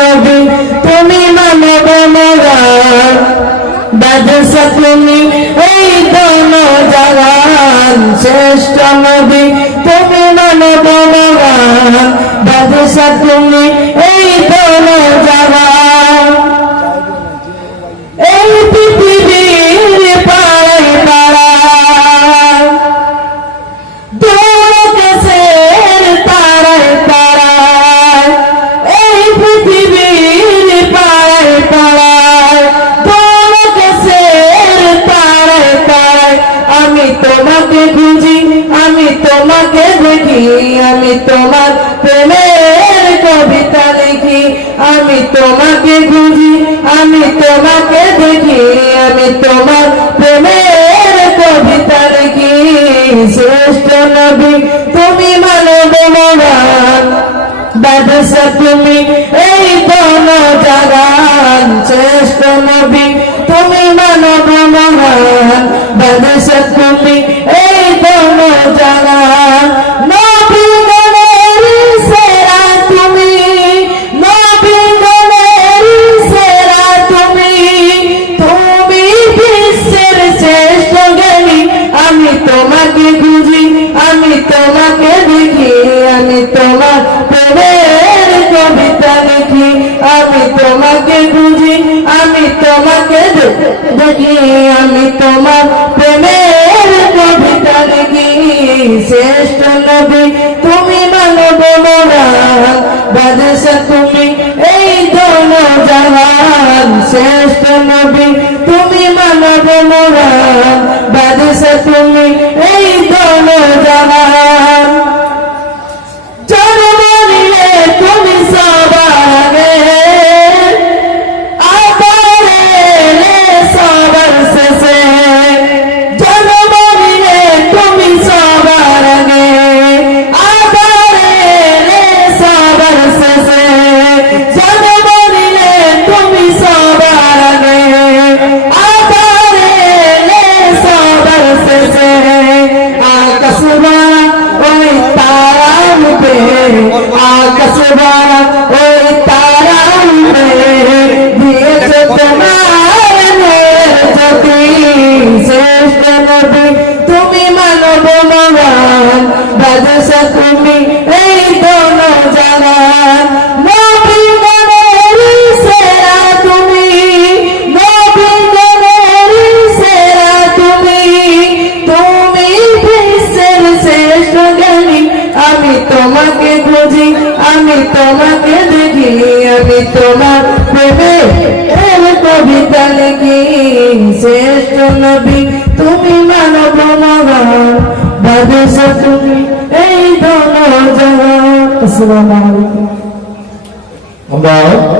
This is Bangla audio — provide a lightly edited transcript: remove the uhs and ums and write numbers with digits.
নবী তুমি মানব মরান বাদশা তুমি এই দোন জাহান শ্রেষ্ঠ নবী তুমি মানব মরান বাদশা তুমি এই দোন জাহান এই পৃথিবীর পাড়ায় পাড়ায় দোন দেশের তারায় তারায় এই পৃথিবীর পাড়ায় পাড়ায় দোন দেশের তারায় তারায় আমি তোমাকে খুঁজি আমি তোমাকে দেখি আমি তোমার প্রেমের কবিতা লিখি আমি তোমাকে খুঁজি আমি তোমাকে দেখি আমি তোমার প্রেমের কবিতা লিখি শ্রেষ্ঠ নবী তুমি মানব মরান বাদশা তুমি এই দোন জাহান শ্রেষ্ঠ নবী তুমি মানব মরান বাদশা তুমি এই দোন জাহান নবী গণের সেরা তুমি নবী গণের সেরা তুমি তুমি বিশ্বের শ্রেষ্ঠ জ্ঞানী আমি তোমাকে খুঁজি আমি তোমাকে দেখি আমি তোমার প্রেমের কবিতা লিখি আমি তোমাকে খুঁজি আমি তোমাকে দেখি আমি তোমার প্রেমের কবিতা লিখি শ্রেষ্ঠ নবী তুমি মানব মরান বাদশা তুমি এই দোন জাহান শ্রেষ্ঠ নবী তুমি মানব মরান বাদশা তুমি এই দোন জাহান জন্ম নিলে তুমি সবার আগে আবার এলে সবার শেষে জন্ম নিলে তুমি সবার আগে আবার এলে সবার শেষে জন্ম নিলে তুমি সবার আগে আবার এলে সবার শেষে আকাশ ভরা ওই তারা উঠে আকাশ ভরা ওই তারা উঠে দিয়েছে তোমার জ্যোতি শ্রেষ্ঠ নবী তুমি মানব মরান বাদশা তুমি এই দোন জাহান নবী গণের সেরা তুমি নবী গণের সেরা তুমি তুমি বিশ্বের শ্রেষ্ঠ জ্ঞানী আমি তোমাকে খুঁজি আমি তোমাকে দেখি আমি তোমার প্রেমের কবিতা লিখি শ্রেষ্ঠ নবী তুমি মানব মরান বাদশা তুমি এই দোন জাহান। আসসালামু আলাইকুম।